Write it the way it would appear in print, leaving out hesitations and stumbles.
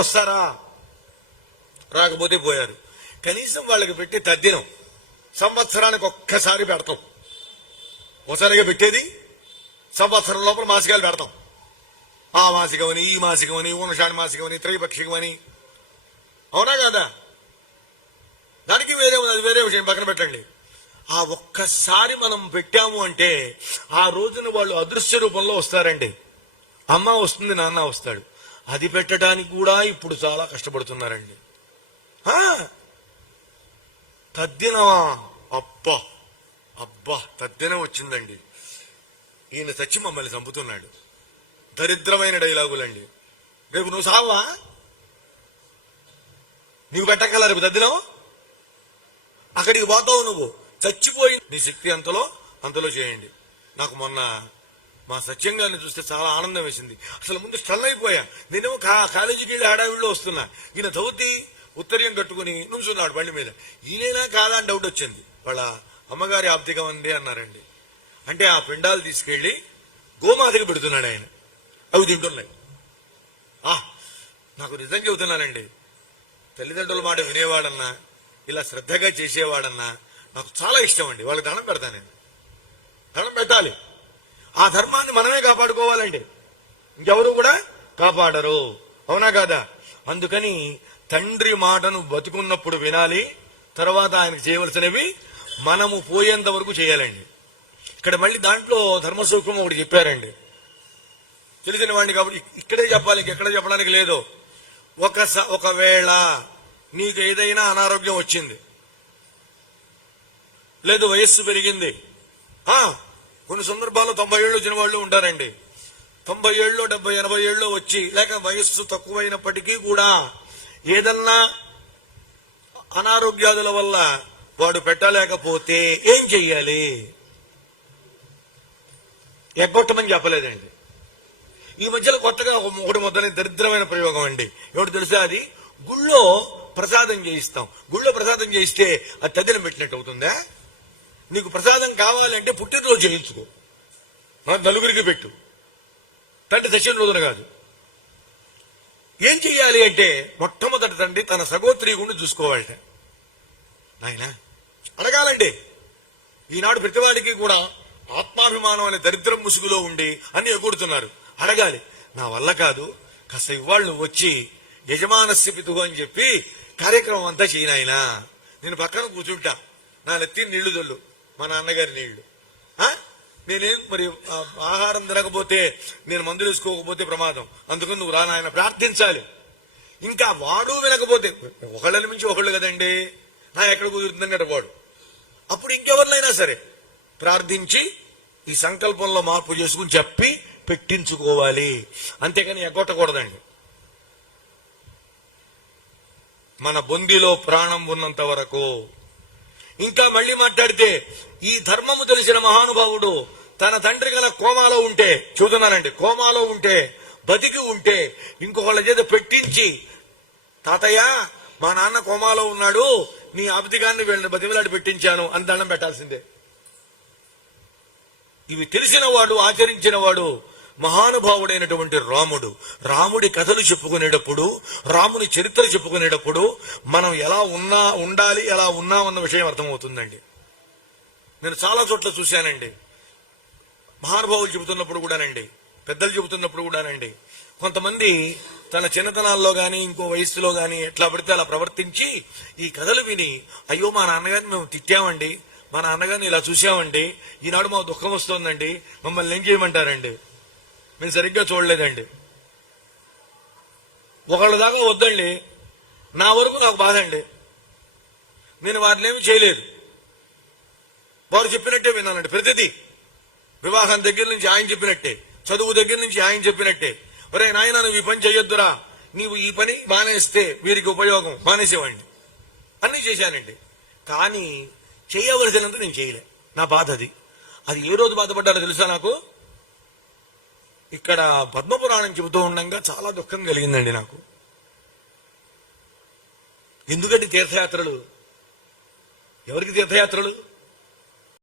వస్తారా? రాకపోతే పోయారు. కనీసం వాళ్ళకి పెట్టి తద్దినం సంవత్సరానికి ఒక్కసారి పెడతాం. ఒకసారిగా పెట్టేది సంవత్సరం లోపల మాసికాలు పెడతాం. ఆ మాసికమని, ఈ మాసికమని, ఊనషాణి మాసికమని, త్రైపక్షికమని. అవునా కదా? దానికి వేరే విషయం పక్కన పెట్టండి. ఆ ఒక్కసారి మనం పెట్టాము అంటే ఆ రోజున వాళ్ళు అదృశ్య రూపంలో వస్తారండి. అమ్మ వస్తుంది, నాన్న వస్తాడు. అది పెట్టడానికి కూడా ఇప్పుడు చాలా కష్టపడుతున్నారండి. తద్దినమా? అబ్బా అబ్బా, తద్దినం వచ్చిందండి. ఈయన చచ్చి మమ్మల్ని చంపుతున్నాడు. దరిద్రమైన డైలాగులండి. రేపు నువ్వు సావా? నీవు పెట్టగల రేపు తద్దినం? అక్కడికి పోతావు నువ్వు, చచ్చిపోయి. నీ శక్తి అంతలో చేయండి. నాకు మొన్న మా సత్యం గారిని చూస్తే చాలా ఆనందం వేసింది. అసలు ముందు స్టల్ అయిపోయా. నేనేమో కాలేజీకి వెళ్ళి హడావిడిలో వస్తున్నా. ఈయన ధౌతి ఉత్తరీయం కట్టుకుని నుంచున్నాడు బండి మీద. ఈయనైనా కాదా అని డౌట్ వచ్చింది. వాళ్ళ అమ్మగారి ఆప్తికం అంది అన్నారండి. అంటే ఆ పిండాలు తీసుకెళ్లి గోమాతకి పెడుతున్నాడు ఆయన. అవి తింటున్నాయి. నాకు నిజం చెబుతున్నానండి, తల్లిదండ్రుల మాట వినేవాడన్నా, ఇలా శ్రద్ధగా చేసేవాడన్నా నాకు చాలా ఇష్టం అండి. వాళ్ళకి దండం పెడతాను నేను. దండం పెట్టాలి. ఆ ధర్మాన్ని మనమే కాపాడుకోవాలండి. ఇంకెవరు కూడా కాపాడరు. అవునా కాదా? అందుకని తండ్రి మాటను బతుకున్నప్పుడు వినాలి. తర్వాత ఆయనకు చేయవలసినవి మనము పోయేంత వరకు చేయాలండి. ఇక్కడ మళ్ళీ దాంట్లో ధర్మసూక్ష్మం ఒకటి చెప్పారండి. తెలిసిన వాడిని కాబట్టి ఇక్కడే చెప్పాలి, ఇంకెక్కడ చెప్పడానికి లేదు. ఒకవేళ నీకు ఏదైనా అనారోగ్యం వచ్చింది, లేదు వయస్సు పెరిగింది. కొన్ని సందర్భాల్లో 90 ఏళ్ళు వచ్చిన వాళ్ళు ఉంటారండి. 90 ఏళ్ళు, 70, 80 ఏళ్ళు వచ్చి, లేక వయస్సు తక్కువైనప్పటికీ కూడా ఏదన్నా అనారోగ్యాదుల వల్ల వాడు పెట్టలేకపోతే ఏం చెయ్యాలి? ఎగ్గొట్టమని చెప్పలేదండి. ఈ మధ్యలో కొత్తగా ఒకటి మొదలైన దరిద్రమైన ప్రయోగం అండి. ఎవరు తెలుసా? అది గుళ్ళో ప్రసాదం చేయిస్తాం. గుళ్ళో ప్రసాదం చేయిస్తే అది తదినం పెట్టినట్టు అవుతుందా? నీకు ప్రసాదం కావాలంటే పుట్టినరోజు చేయించుకో, నలుగురికి పెట్టు, తండ్రి దక్షిణ రోజున కాదు. ఏం చెయ్యాలి అంటే మొట్టమొదటి తండ్రి తన సగోత్రీయుడిని చూసుకోవాలట. నాయన అడగాలండి. ఈనాడు ప్రతివాడికి కూడా ఆత్మాభిమానం అనే దరిద్రం ముసుగులో ఉండి అన్ని ఎగుడుతున్నారు. అడగాలి. నా వల్ల కాదు, కాస్త ఇవాళ నువ్వు వచ్చి యజమానస్య పితువు అని చెప్పి కార్యక్రమం అంతా చేయనాయన. నేను పక్కన కూర్చుంటా, నా నెత్తి నీళ్లు దొల్లు, మా నాన్నగారి నీళ్లు. నేనేం మరి ఆహారం తినకపోతే, నేను మందులు వేసుకోకపోతే ప్రమాదం. అందుకని నువ్వు రా నాయన, ప్రార్థించాలి. ఇంకా వాడు వినకపోతే, ఒకళ్ళని మించి ఒకళ్ళు కదండి, నా ఎక్కడ కుదురుతుందని వాడు. అప్పుడు ఇంకెవరినైనా సరే ప్రార్థించి ఈ సంకల్పంలో మార్పు చేసుకుని చెప్పి పెట్టించుకోవాలి. అంతేకాని ఎగ్గొట్టకూడదండి. మన బొందిలో ప్రాణం ఉన్నంత వరకు. ఇంకా మళ్ళీ మాట్లాడితే, ఈ ధర్మము తెలిసిన మహానుభావుడు తన తండ్రి గల కోమాలో ఉంటే, చూస్తున్నానండి, కోమాలో ఉంటే, బతికి ఉంటే ఇంకొకళ్ళ చేత పెట్టించి, తాతయ్య మా నాన్న కోమాలో ఉన్నాడు, నీ అబద్ధిగాన్ని వీళ్ళని బతిమలాడి పెట్టించాను అని దండం పెట్టాల్సిందే. ఇవి తెలిసిన వాడు, ఆచరించిన వాడు మహానుభావుడైనటువంటి రాముడు. రాముడి కథలు చెప్పుకునేటప్పుడు, రాముని చరిత్ర చెప్పుకునేటప్పుడు మనం ఎలా ఉండాలి, ఎలా ఉన్నామన్న విషయం అర్థమవుతుందండి. నేను చాలా చోట్ల చూశానండి. మహానుభావులు చెబుతున్నప్పుడు కూడానండి, పెద్దలు చెబుతున్నప్పుడు కూడానండి, కొంతమంది తన చిన్నతనాల్లో గాని ఇంకో వయస్సులో గాని ఎట్లా పడితే అలా ప్రవర్తించి ఈ కథలు విని, అయ్యో మా నాన్నగారిని మేము తిట్టామండి, మా నాన్నగారిని ఇలా చూసామండి, ఈనాడు మాకు దుఃఖం వస్తోందండి, మమ్మల్ని ఏం చేయమంటారండి, మేము సరిగ్గా చూడలేదండి. ఒకళ్ళ దాకా వద్దండి, నా వరకు నాకు బాధ అండి. నేను వారిని ఏమి చేయలేదు, వారు చెప్పినట్టే విన్నానండి. ప్రతిదీ వివాహం దగ్గర నుంచి ఆయన చెప్పినట్టే, చదువు దగ్గర నుంచి ఆయన చెప్పినట్టే. ఒరే నాయన, నువ్వు ఈ పని చెయ్యొద్దురా, నీవు ఈ పని మానేస్తే వీరికి ఉపయోగం, మానేసేవాడిని. అన్నీ చేశానండి. కానీ చేయవలసినంత నేను చేయలే. నా బాధ అది. అది ఏ రోజు బాధపడ్డారో తెలుసా నాకు? ఇక్కడ పద్మపురాణం చెబుతూ ఉండగా చాలా దుఃఖం కలిగిందండి నాకు. ఎందుకంటే తీర్థయాత్రలు, ఎవరికి తీర్థయాత్రలు?